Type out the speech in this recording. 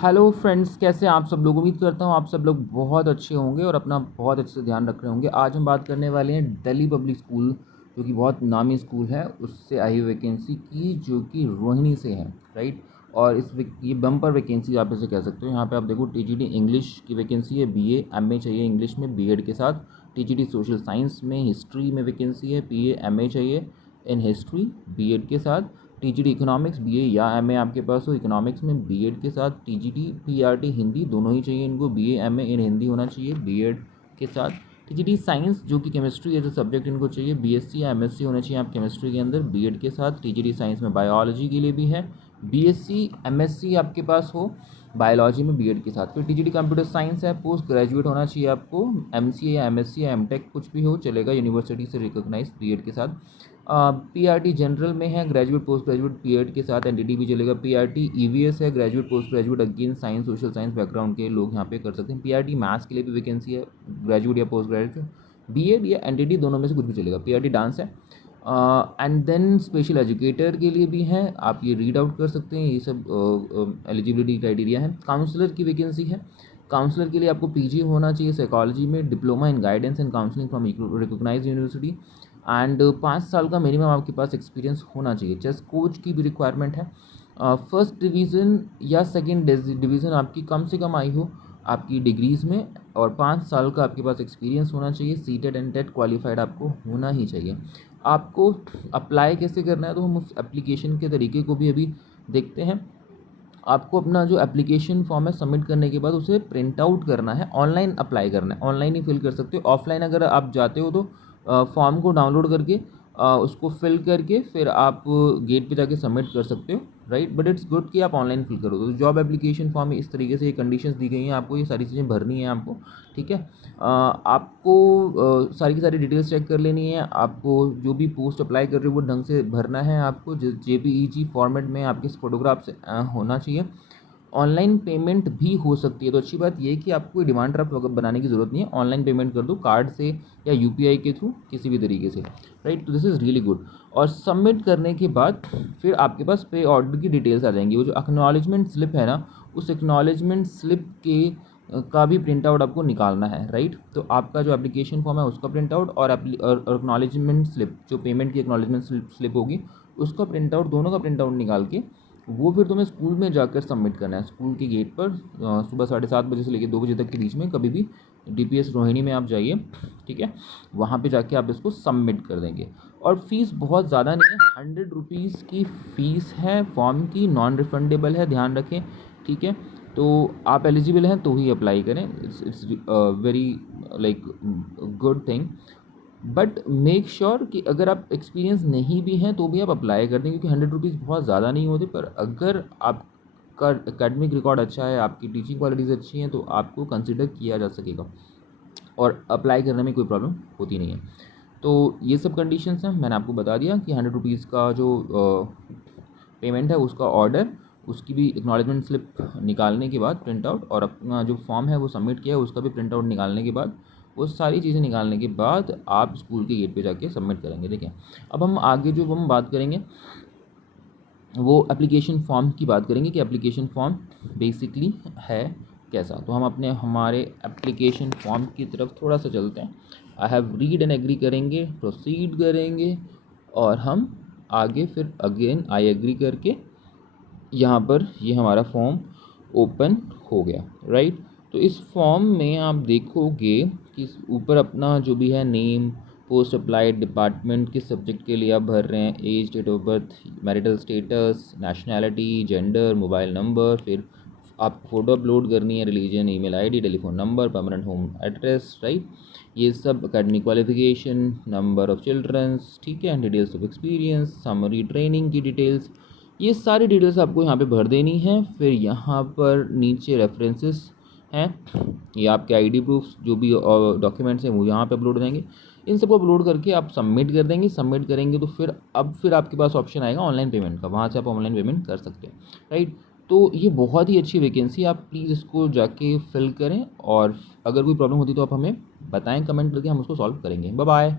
Hello friends, कैसे हैं आप सब लोग। उम्मीद करता हूँ आप सब लोग बहुत अच्छे होंगे और अपना बहुत अच्छे से ध्यान रख रहे होंगे। आज हम बात करने वाले हैं दिल्ली पब्लिक स्कूल, जो कि बहुत नामी स्कूल है, उससे आई हुई वैकेंसी की, जो कि रोहिणी से है, राइट। और ये बम्पर वैकेंसी आप इसे कह सकते हो। यहाँ पे आप देखो, टीजीटी इंग्लिश की वैकेंसी है, बीए एमए चाहिए इंग्लिश में बीएड के साथ। टीजीटी सोशल साइंस में हिस्ट्री में वैकेंसी है, बीए एमए चाहिए इन हिस्ट्री बीएड के साथ। टीजीटी इकोनॉमिक्स बीए या एमए आपके पास हो इकोनॉमिक्स में बीएड के साथ। टीजीटी पीआरटी हिंदी दोनों ही चाहिए इनको, बीए एमए इन हिंदी होना चाहिए बीएड के साथ। टीजीटी साइंस जो कि केमिस्ट्री एज ए सब्जेक्ट इनको चाहिए, बीएससी या एमएससी होना चाहिए आप केमिस्ट्री के अंदर बीएड के साथ। टीजीटी साइंस में बायोलॉजी के लिए भी है, बीएससी एमएससी आपके पास हो बायोलॉजी में बीएड के साथ। फिर टीजीटी कंप्यूटर साइंस है, पोस्ट ग्रेजुएट होना चाहिए आपको, एमसीए या एमएससी या एमटेक कुछ भी हो चलेगा, यूनिवर्सिटी से रिकॉग्नाइज बीएड के साथ। पीआरटी जनरल में है, ग्रेजुएट पोस्ट ग्रेजुएट बीएड के साथ एनडीटी भी चलेगा। पीआरटी ईवीएस है, graduate post graduate again science social science background के लोग यहाँ पे कर सकते हैं। पीआरटी मैथ्स के लिए भी वैकेंसी है, ग्रेजुएट या पोस्ट ग्रेजुएट, बीएड या एनडीटी दोनों में से कुछ भी चलेगा। पीआरटी डांस है। एंड देन स्पेशल एजुकेटर के लिए भी है, आप ये रीड आउट कर सकते हैं, ये सब एलिजिबिलिटी क्राइटेरिया है। काउंसलर की वैकेंसी है, काउंसलर के लिए आपको पीजी होना चाहिए साइकोलॉजी में, diploma in guidance and counselling from recognised university, and 5 साल का मिनिमम आपके पास एक्सपीरियंस होना चाहिए। चेस कोच की भी रिक्वायरमेंट है। फर्स्ट डिवीज़न या सेकंड डिवीज़न आपकी कम से कम आई हो आपकी डिग्रीज़ में, और 5 साल का आपके पास एक्सपीरियंस होना चाहिए। सीटेट एंड टेट क्वालिफाइड आपको होना ही चाहिए। आपको अप्लाई कैसे करना है, तो हम उस एप्लीकेशन के तरीके को भी अभी देखते हैं। आपको अपना जो एप्लीकेशन फॉर्म है सबमिट करने के बाद उसे प्रिंट आउट करना है, ऑनलाइन अप्लाई करना है, ऑनलाइन ही फिल कर सकते हो। ऑफलाइन अगर आप जाते हो तो फॉर्म को डाउनलोड करके उसको फिल करके फिर आप गेट पे जाके सबमिट कर सकते हो, राइट। बट इट्स गुड कि आप ऑनलाइन फिल करो। तो जॉब एप्लीकेशन फॉर्म में इस तरीके से ये कंडीशंस दी गई हैं, आपको ये सारी चीज़ें भरनी है आपको, ठीक है। आपको सारी की सारी डिटेल्स चेक कर लेनी है। आपको जो भी पोस्ट अप्लाई कर रहे हो वो ढंग से भरना है। आपको जेपीईजी फॉर्मेट में आपके फोटोग्राफ से होना चाहिए। ऑनलाइन पेमेंट भी हो सकती है, तो अच्छी बात यह है कि आपको डिमांड ड्राफ्ट वगैरह बनाने की ज़रूरत नहीं है, ऑनलाइन पेमेंट कर दो कार्ड से या यूपीआई के थ्रू किसी भी तरीके से, राइट। तो दिस इज़ रियली गुड। और सबमिट करने के बाद फिर आपके पास पे ऑर्डर की डिटेल्स आ जाएंगी। वो जो एक्नॉलेजमेंट स्लिप है ना, उस एक्नॉलेजमेंट स्लिप के का भी प्रिंट आउट आपको निकालना है, राइट। तो आपका जो एप्लीकेशन फॉर्म है उसका प्रिंट आउट और एक्नॉलेजमेंट स्लिप, जो पेमेंट की एक्नॉलेजमेंट स्लिप होगी, उसका प्रिंट आउट, दोनों का प्रिंट आउट निकाल के वो फिर तुम्हें स्कूल में जाकर सबमिट करना है। स्कूल के गेट पर सुबह 7:30 बजे से लेकर 2 बजे तक के बीच में कभी भी डीपीएस रोहिणी में आप जाइए, ठीक है। वहाँ पे जाके आप इसको सबमिट कर देंगे। और फीस बहुत ज़्यादा नहीं है, 100 रुपीज़ की फ़ीस है फॉर्म की, नॉन रिफंडेबल है, ध्यान रखें, ठीक है। तो आप एलिजिबल हैं तो ही अप्लाई करें। It's very like good thing. But make sure कि अगर आप एक्सपीरियंस नहीं भी हैं तो भी आप अप्लाई कर दें, क्योंकि 100 रुपीज़ बहुत ज़्यादा नहीं होते। पर अगर आपका एकेडमिक रिकॉर्ड अच्छा है, आपकी टीचिंग क्वालिटीज़ अच्छी हैं, तो आपको कंसिडर किया जा सकेगा और अप्लाई करने में कोई प्रॉब्लम होती नहीं है। तो ये सब कंडीशंस हैं, मैंने आपको बता दिया कि 100 रुपीज़ का जो पेमेंट है उसका ऑर्डर, उसकी भी एक्नॉलेजमेंट स्लिप निकालने के बाद प्रिंट आउट, और अपना जो फॉर्म है वो सबमिट किया है उसका भी प्रिंट आउट निकालने के बाद, वो सारी चीज़ें निकालने के बाद आप स्कूल के गेट पे जाके सबमिट करेंगे। देखिए, अब हम आगे जो हम बात करेंगे वो एप्लीकेशन फॉर्म की बात करेंगे कि एप्लीकेशन फॉर्म बेसिकली है कैसा। तो हम अपने हमारे एप्लीकेशन फॉर्म की तरफ थोड़ा सा चलते हैं। I have read and agree करेंगे, प्रोसीड करेंगे, और हम आगे फिर अगेन आई एग्री करके यहाँ पर ये हमारा फॉर्म ओपन हो गया, राइट। तो इस फॉर्म में आप देखोगे कि ऊपर अपना जो भी है नेम, पोस्ट अप्लाइड, डिपार्टमेंट किस सब्जेक्ट के लिए आप भर रहे हैं, age, date of birth, marital status, nationality, gender, mobile number, फिर आप फ़ोटो अपलोड करनी है, religion, email ID, telephone number, permanent home address, right. ये सब academic qualification, number of childrens, ठीक है, details of experience, summary training की details, ये सारी डिटेल्स आपको यहाँ पे भर देनी है। फिर यहाँ पर नीचे रेफरेंसेस हैं, ये आपके आईडी प्रूफ्स जो भी डॉक्यूमेंट्स हैं वो यहाँ पे अपलोड हो जाएंगे। इन सबको अपलोड करके आप सबमिट कर देंगे। सबमिट करेंगे तो फिर आपके पास ऑप्शन आएगा ऑनलाइन पेमेंट का, वहाँ से आप ऑनलाइन पेमेंट कर सकते हैं, राइट। तो ये बहुत ही अच्छी वैकेंसी है, आप प्लीज़ इसको जाके फिल करें, और अगर कोई प्रॉब्लम होती तो आप हमें बताएं कमेंट करके, हम उसको सॉल्व करेंगे। Bye bye.